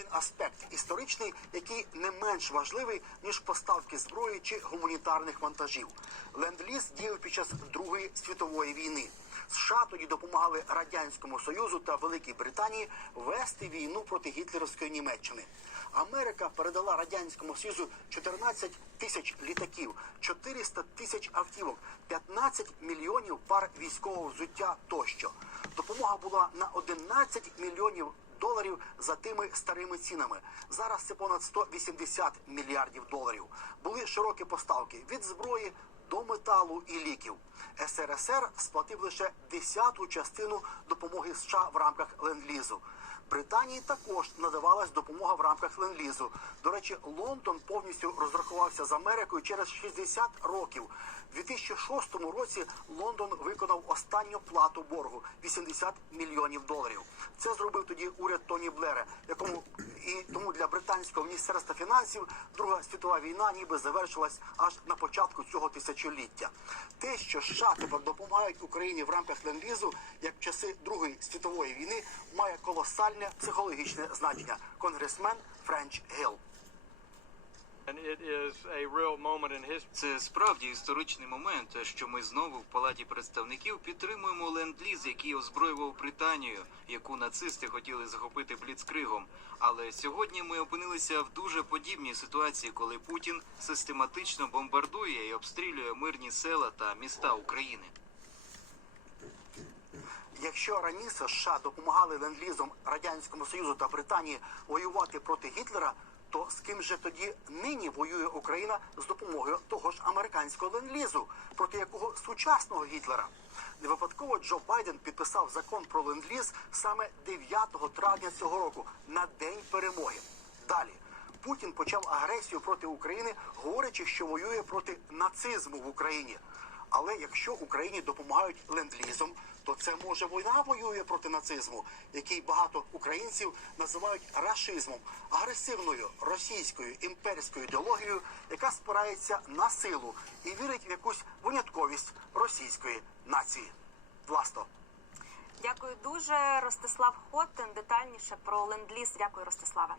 Він аспект історичний, який не менш важливий ніж поставки зброї чи гуманітарних вантажів. Ленд-ліз діяв під час Другої світової війни. США тоді допомагали радянському союзу та Великій Британії вести війну проти гітлерівської Німеччини. Америка передала радянському союзу 14 тисяч літаків, 400 тисяч автівок, 15 мільйонів пар військового взуття тощо. Допомога була на 11 мільйонів доларів за тими старими цінами. Зараз це понад 180 мільярдів доларів. Були широкі поставки від зброї до металу і ліків. СРСР сплатив лише десяту частину допомоги США в рамках ленд-лізу. Британії також надавалась допомога в рамках ленд-лізу. До речі, Лондон повністю розрахувався з Америкою через 60 років. У 2006 році Лондон виконав останню плату боргу 80 мільйонів доларів. Це зробив тоді уряд Тоні Блера, якому і тому для британського міністерства фінансів Друга світова війна ніби завершилась аж на початку цього тисячоліття. Те, що США тепер допомагають Україні в рамках ленд-лізу, як часи Другої світової війни, має колосальне психологічне значення. Конгресмен Френч history. Це справді історичний момент, що ми знову в палаті представників підтримуємо ленд-ліз, який озброював Британію, яку нацисти хотіли захопити бліцкригом. Але сьогодні ми опинилися в дуже подібній ситуації, коли Путін систематично бомбардує і обстрілює мирні села та міста України. Якщо раніше США допомагали ленд-лізом радянському союзу та Британії воювати проти Гітлера, то з ким же тоді нині воює Україна з допомогою того ж американського ленд-лізу, проти якого сучасного Гітлера? Не випадково Джо Байден підписав закон про ленд-ліз саме 9 травня цього року на день перемоги. Далі Путін почав агресію проти України, говорячи, що воює проти нацизму в Україні. Але якщо Україні допомагають ленд-лізом, то це може війна воює проти нацизму, який багато українців називають рашизмом, агресивною російською імперською ідеологією, яка спирається на силу і вірить в якусь винятковість російської нації. Власто. Дякую дуже, Ростислав Хотин. Детальніше про ленд-ліз. Дякую, Ростиславе.